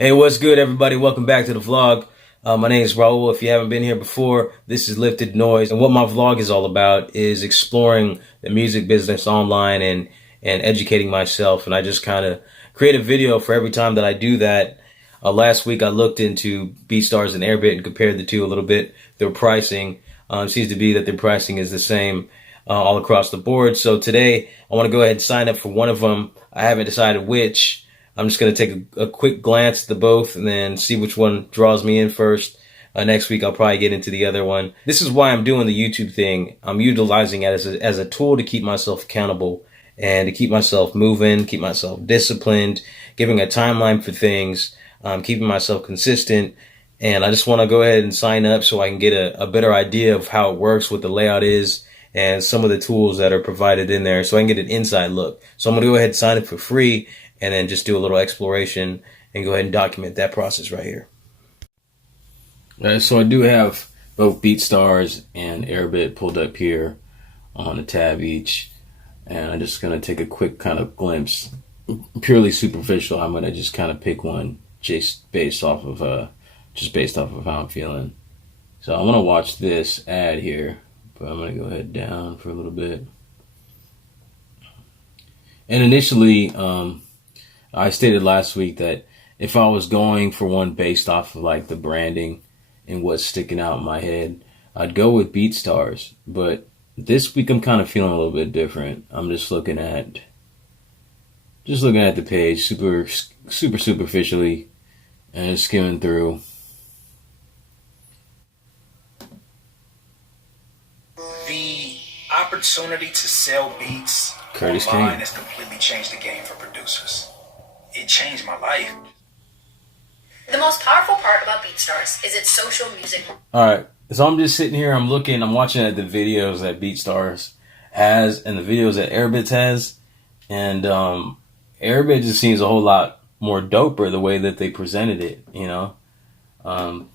Hey, what's good, everybody? Welcome back to the vlog. My name is Raul. If you haven't been here before, this is Lifted Noise. And what my vlog is all about is exploring the music business online and educating myself. And I just kind of create a video for every time that I do that. Last week, I looked into BeatStars and Airbit and compared the two a little bit. Their pricing seems to be that their pricing is the same all across the board. So today, I want to go ahead and sign up for one of them. I haven't decided which. I'm just going to take a quick glance at the both and then see which one draws me in first. Next week, I'll probably get into the other one. This is why I'm doing the YouTube thing. I'm utilizing it as a tool to keep myself accountable and to keep myself moving, keep myself disciplined, giving a timeline for things, keeping myself consistent. And I just want to go ahead and sign up so I can get a better idea of how it works, what the layout is, and some of the tools that are provided in there so I can get an inside look. So I'm going to go ahead and sign up for free and then just do a little exploration and go ahead and document that process right here. So I do have both BeatStars and Airbit pulled up here on a tab each, and I'm just going to take a quick kind of glimpse, purely superficial. I'm going to just kind of pick one just based off of how I'm feeling. So I want to watch this ad here, but I'm going to go ahead down for a little bit. And initially, I stated last week that if I was going for one based off of like the branding and what's sticking out in my head, I'd go with BeatStars. But this week I'm kind of feeling a little bit different. I'm just looking at the page super superficially and just skimming through. The opportunity to sell beats Curtis online King has completely changed the game for producers. It changed my life. The most powerful part about BeatStars is its social music. All right, so I'm just sitting here, I'm watching at the videos that BeatStars has and the videos that Airbit has, and Airbit just seems a whole lot more doper the way that they presented it, you know. The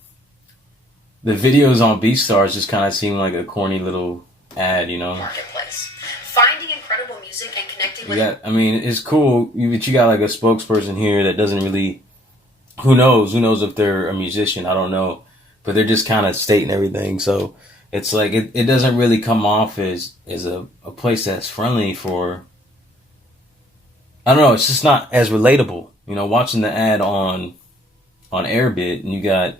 videos on BeatStars just kind of seem like a corny little ad, you know. Marketplace. Finding incredible music and connecting with I mean, it's cool, but you got like a spokesperson here that doesn't really, who knows if they're a musician, I don't know, but they're just kind of stating everything. So it's like, it doesn't really come off as a place that's friendly for, I don't know, it's just not as relatable. You know, watching the ad on Airbit, and you got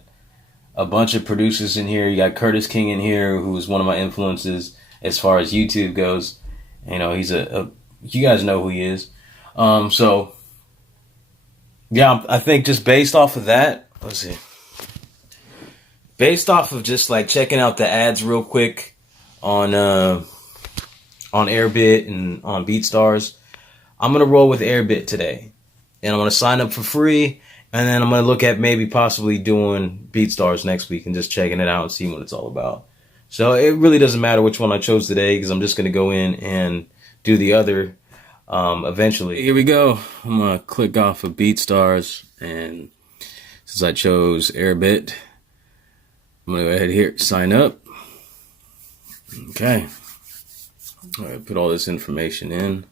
a bunch of producers in here. You got Curtis King in here, who's one of my influences as far as YouTube goes. You know, he's you guys know who he is. So yeah, I think just based off of that, let's see. Based off of just like checking out the ads real quick on Airbit and on BeatStars, I'm gonna roll with Airbit today, and I'm gonna sign up for free, and then I'm gonna look at maybe possibly doing BeatStars next week and just checking it out and seeing what it's all about. So it really doesn't matter which one I chose today because I'm just gonna go in and do the other eventually. Here we go. I'm gonna click off of BeatStars, and since I chose Airbit, I'm gonna go ahead here, sign up. Okay. All right, put all this information in.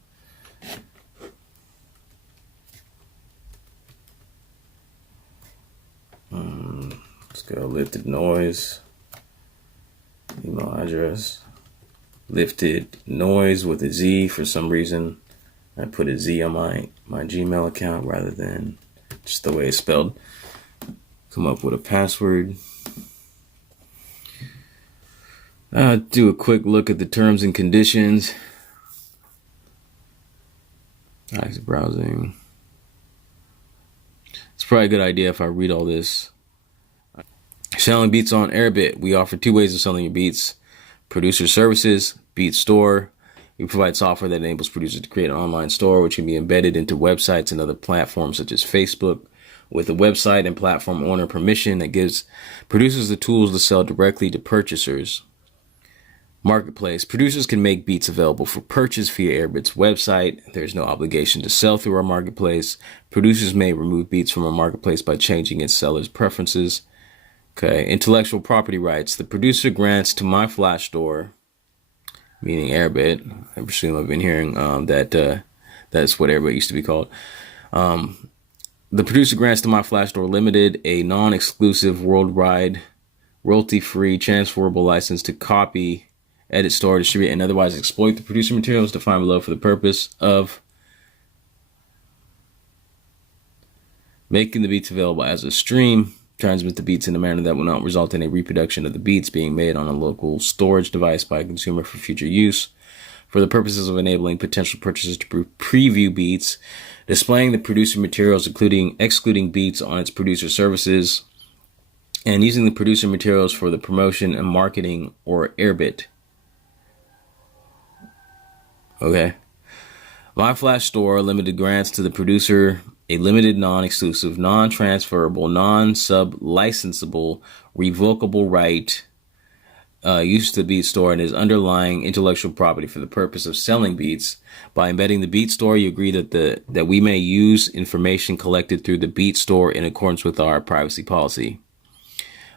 Let's go Lifted Noise. Email address. Lifted Noise with a Z. For some reason, I put a Z on my Gmail account rather than just the way it's spelled. Come up with a password. Do a quick look at the terms and conditions. Nice browsing. It's probably a good idea if I read all this. Selling beats on Airbit. We offer two ways of selling your beats. Producer services, Beat Store. We provide software that enables producers to create an online store, which can be embedded into websites and other platforms such as Facebook, with a website and platform owner permission that gives producers the tools to sell directly to purchasers. Marketplace. Producers can make beats available for purchase via Airbit's website. There's no obligation to sell through our marketplace. Producers may remove beats from our marketplace by changing its seller's preferences. Okay, intellectual property rights. The producer grants to my Flash store, meaning Airbit. I presume I've been hearing that's what Airbit used to be called. The producer grants to My Flash Store Limited a non-exclusive worldwide royalty-free transferable license to copy, edit, store, distribute, and otherwise exploit the producer materials defined below for the purpose of making the beats available as a stream, transmit the beats in a manner that will not result in a reproduction of the beats being made on a local storage device by a consumer for future use, for the purposes of enabling potential purchasers to preview beats, displaying the producer materials, excluding beats on its producer services, and using the producer materials for the promotion and marketing or Airbit. Okay. My Flash Store Limited grants to the producer a limited, non-exclusive, non-transferable, non-sub-licensable, revocable right used to the beat store and is underlying intellectual property for the purpose of selling beats. By embedding the beat store, you agree that we may use information collected through the beat store in accordance with our privacy policy.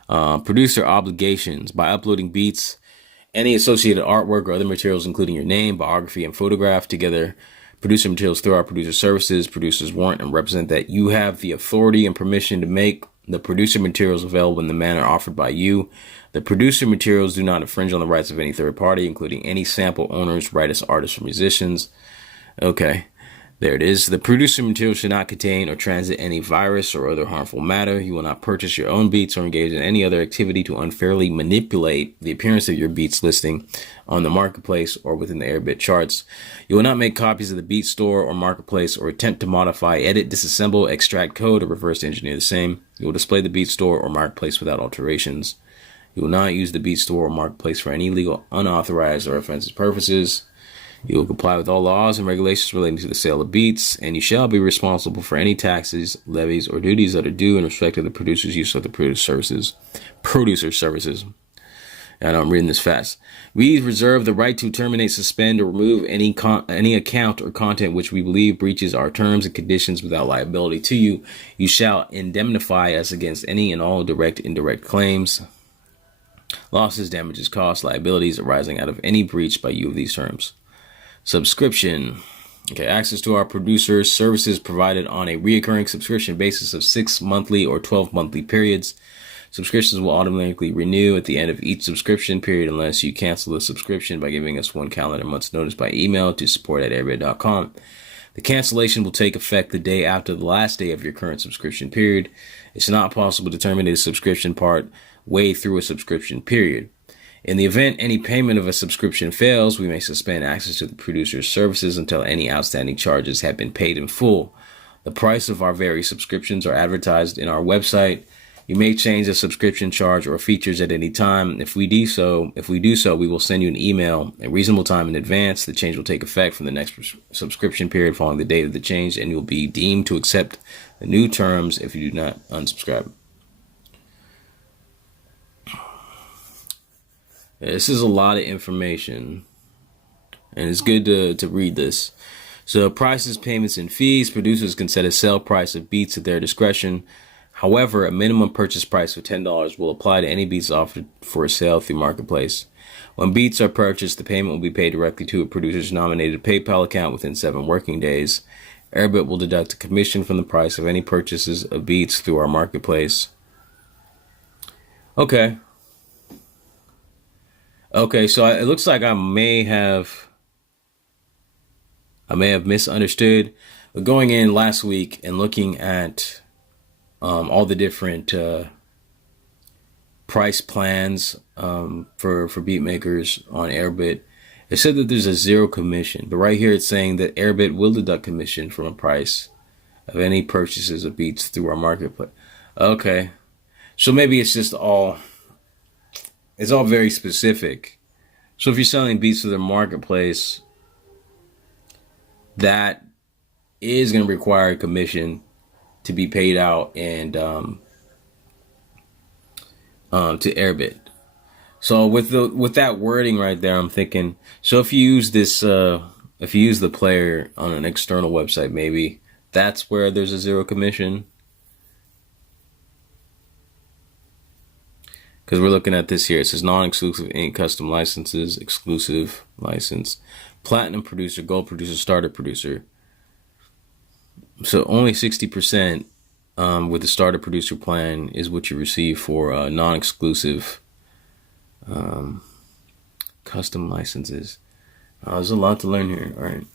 Producer obligations. By uploading beats, any associated artwork or other materials, including your name, biography, and photograph, together producer materials through our producer services, producers warrant and represent that you have the authority and permission to make the producer materials available in the manner offered by you. The producer materials do not infringe on the rights of any third party, including any sample owners, writers, artists, or musicians. Okay, there it is. The producer material should not contain or transmit any virus or other harmful matter. You will not purchase your own beats or engage in any other activity to unfairly manipulate the appearance of your beats listing on the marketplace or within the Airbit charts. You will not make copies of the beat store or marketplace or attempt to modify, edit, disassemble, extract code, or reverse engineer the same. You will display the beat store or marketplace without alterations. You will not use the beat store or marketplace for any illegal, unauthorized, or offensive purposes. You will comply with all laws and regulations relating to the sale of beats, and you shall be responsible for any taxes, levies, or duties that are due in respect of the producer's use of the producer services. And I'm reading this fast. We reserve the right to terminate, suspend, or remove any account or content which we believe breaches our terms and conditions without liability to you. You shall indemnify us against any and all direct, indirect claims, losses, damages, costs, liabilities arising out of any breach by you of these terms. Subscription. Okay, access to our producer services provided on a recurring subscription basis of 6 monthly or 12 monthly periods. Subscriptions will automatically renew at the end of each subscription period unless you cancel the subscription by giving us 1 calendar month's notice by email to support@airbit.com. The cancellation will take effect the day after the last day of your current subscription period. It's not possible to terminate a subscription part way through a subscription period. In the event any payment of a subscription fails, we may suspend access to the producer's services until any outstanding charges have been paid in full. The price of our various subscriptions are advertised in our website. You may change the subscription charge or features at any time. If we do so, we will send you an email a reasonable time in advance. The change will take effect from the next subscription period following the date of the change, and you'll be deemed to accept the new terms if you do not unsubscribe. This is a lot of information, and it's good to read this. So prices, payments, and fees. Producers can set a sale price of beats at their discretion. However, a minimum purchase price of $10 will apply to any beats offered for sale through Marketplace. When beats are purchased, the payment will be paid directly to a producer's nominated PayPal account within 7 working days. Airbit will deduct a commission from the price of any purchases of beats through our Marketplace. Okay, so it looks like I may have misunderstood. But going in last week and looking at all the different price plans for beat makers on Airbit, it said that there's a 0 commission. But right here it's saying that Airbit will deduct commission from a price of any purchases of beats through our marketplace. Okay, so maybe it's just it's all very specific. So if you're selling beats to the marketplace, that is going to require a commission to be paid out and to Airbit. So with that wording right there, I'm thinking, so if you use this, if you use the player on an external website, maybe that's where there's a 0 commission. Because we're looking at this here. It says non-exclusive ink custom licenses, exclusive license, platinum producer, gold producer, starter producer. So only 60% with the starter producer plan is what you receive for non-exclusive custom licenses. There's a lot to learn here. All right.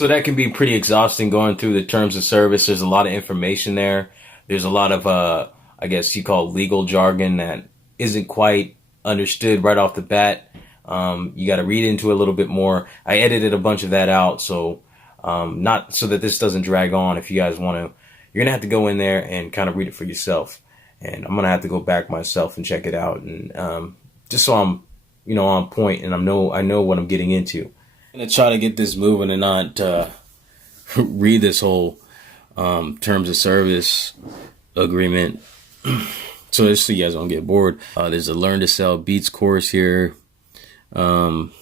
So that can be pretty exhausting going through the terms of service. There's a lot of information there. There's a lot of, I guess you call legal jargon that isn't quite understood right off the bat. You got to read into it a little bit more. I edited a bunch of that out, so not so that this doesn't drag on. If you guys want to, you're gonna have to go in there and kind of read it for yourself. And I'm gonna have to go back myself and check it out, and just so I'm, on point and I know what I'm getting into. I'm gonna try to get this moving and not read this whole terms of service agreement. So just so you guys don't get bored. There's a learn to sell beats course here. There's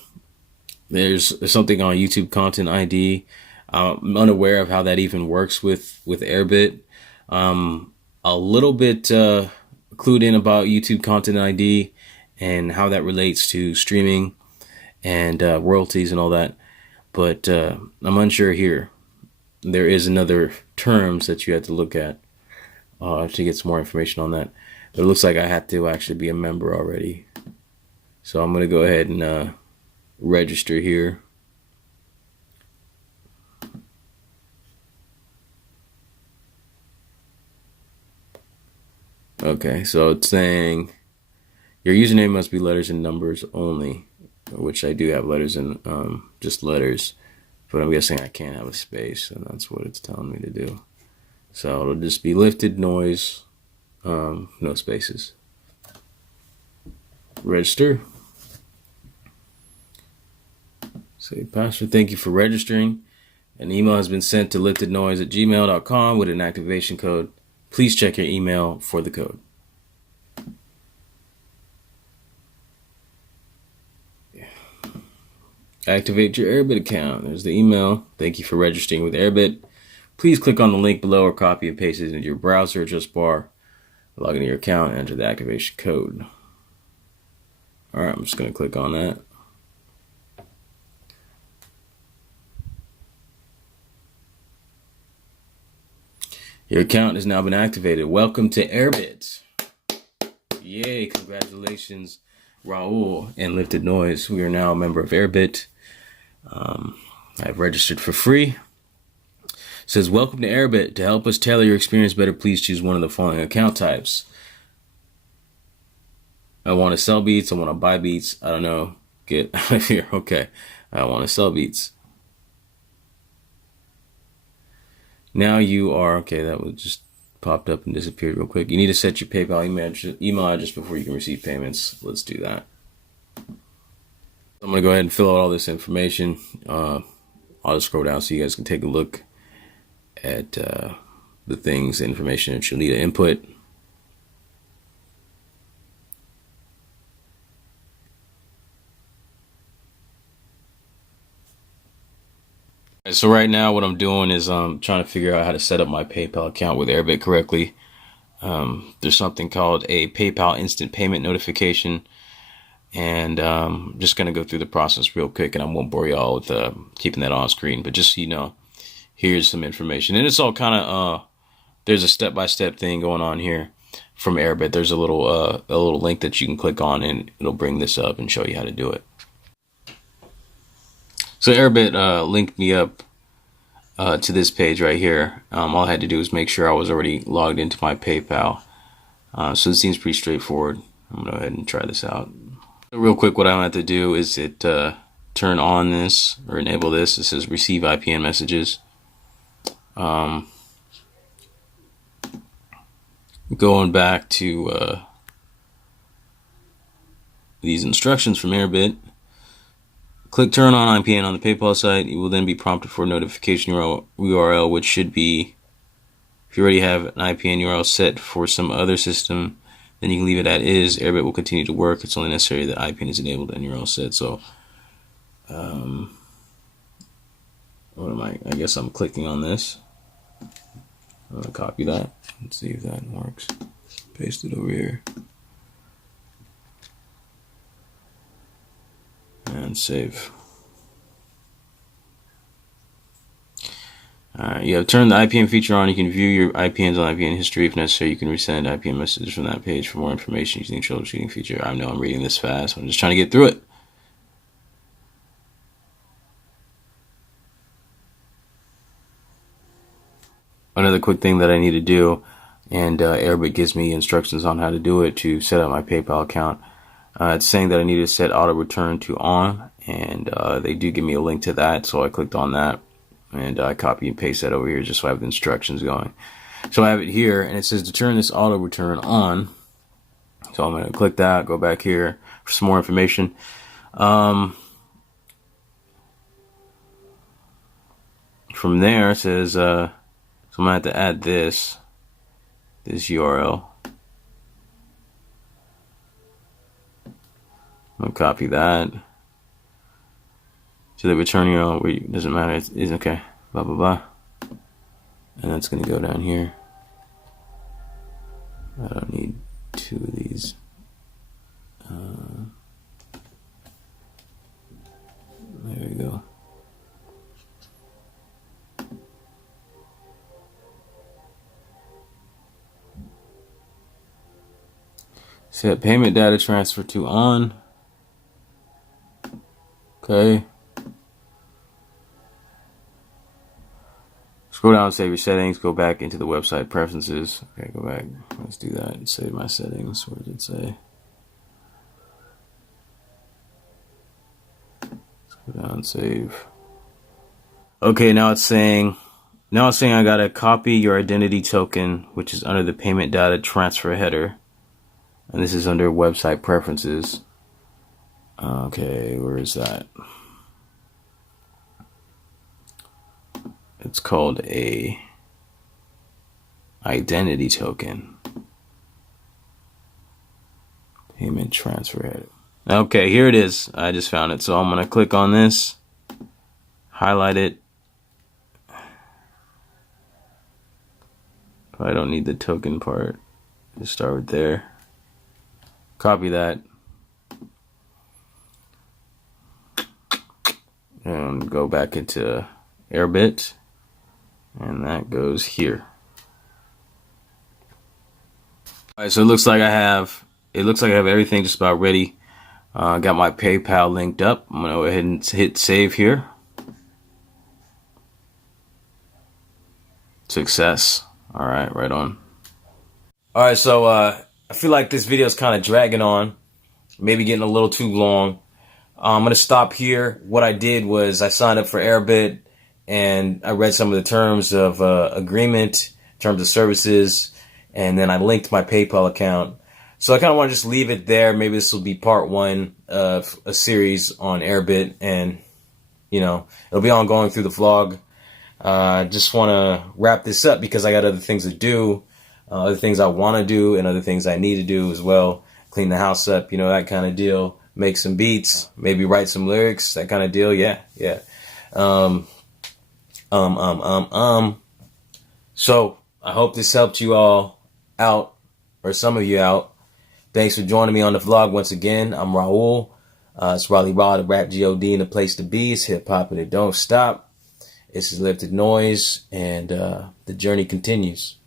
something on YouTube Content ID. I'm unaware of how that even works with Airbit. A little bit clued in about YouTube Content ID and how that relates to streaming and royalties and all that. But I'm unsure here. There is another terms that you have to look at to get some more information on that. But it looks like I have to actually be a member already. So I'm going to go ahead and register here. Okay, so it's saying your username must be letters and numbers only, which I do have letters and just letters, but I'm guessing I can't have a space, and that's what it's telling me to do. So it'll just be lifted noise, no spaces. Register. Say password. Thank you for registering. An email has been sent to liftednoise@gmail.com with an activation code. Please check your email for the code. Activate your Airbit account. There's the email. Thank you for registering with Airbit. Please click on the link below or copy and paste it into your browser address bar. Log into your account and enter the activation code. Alright, I'm just going to click on that. Your account has now been activated. Welcome to Airbit. Yay, congratulations, Raul and Lifted Noise. We are now a member of Airbit. I've registered for free. It says, welcome to Airbit. To help us tailor your experience better, please choose one of the following account types. I want to sell beats. I want to buy beats. I don't know. Get out of here. Okay. I want to sell beats. Now you are, okay, that was just popped up and disappeared real quick. You need to set your PayPal email address before you can receive payments. Let's do that. I'm going to go ahead and fill out all this information. I'll just scroll down so you guys can take a look at the things, the information that you'll need to input. So right now what I'm doing is I'm trying to figure out how to set up my PayPal account with Airbit correctly. There's something called a PayPal instant payment notification, and I'm just going to go through the process real quick, and I won't bore you all with keeping that on screen, but just so you know, here's some information. And it's all kind of, there's a step-by-step thing going on here from Airbit. There's a little link that you can click on, and it'll bring this up and show you how to do it. So Airbit linked me up to this page right here. All I had to do was make sure I was already logged into my PayPal. So it seems pretty straightforward. I'm going to go ahead and try this out. So real quick, what I have to do is turn on this or enable this. It says receive IPN messages. Going back to these instructions from Airbit. Click turn on IPN on the PayPal site. You will then be prompted for a notification URL, which should be, if you already have an IPN URL set for some other system, then you can leave it as is. Airbit will continue to work. It's only necessary that IPN is enabled and URL set. So, what am I guess I'm clicking on this. I'm gonna copy that. Let's see if that works. Paste it over here. And save. You have turned the IPN feature on. You can view your IPNs on IPN history. If necessary, you can resend IPN messages from that page for more information using the troubleshooting feature. I know I'm reading this fast. I'm just trying to get through it. Another quick thing that I need to do, and Airbit gives me instructions on how to do it to set up my PayPal account. It's saying that I need to set auto return to on, and they do give me a link to that, so I clicked on that, and I copy and paste that over here just so I have the instructions going. So I have it here, and it says to turn this auto return on. So I'm going to click that, go back here for some more information. From there, it says, so I'm going to have to add this URL. I'll copy that. So the return URL, doesn't matter, it's okay, blah, blah, blah. And that's going to go down here. I don't need two of these. There we go. Set payment data transfer to on. Okay. Scroll down, save your settings, go back into the website preferences. Okay, go back. Let's do that. Save my settings. What did it say? Let's go down, save. Okay, now it's saying I gotta copy your identity token, which is under the payment data transfer header. And this is under website preferences. Okay, where is that? It's called a identity token. Payment transfer header. Okay, here it is. I just found it. So I'm going to click on this, highlight it. I don't need the token part. Just start with there. Copy that. And go back into Airbit. And that goes here. Alright, so it looks like I have everything just about ready. Got my PayPal linked up. I'm gonna go ahead and hit save here. Success. Alright, right on. Alright, so I feel like this video is kind of dragging on, maybe getting a little too long. I'm going to stop here. What I did was I signed up for Airbit and I read some of the terms of agreement, terms of services, and then I linked my PayPal account. So I kind of want to just leave it there. Maybe this will be part one of a series on Airbit, and you know, it'll be ongoing through the vlog. Just want to wrap this up because I got other things to do. Other things I want to do and other things I need to do as well. Clean the house up, you know, that kind of deal. Make some beats, maybe write some lyrics, that kind of deal. Yeah. So I hope this helped you all out, or some of you out. Thanks for joining me on the vlog once again. I'm Raul. It's Raleigh Raw, the rap G.O.D. and the place to be. It's hip hop and it don't stop. This is Lifted Noise, and the journey continues.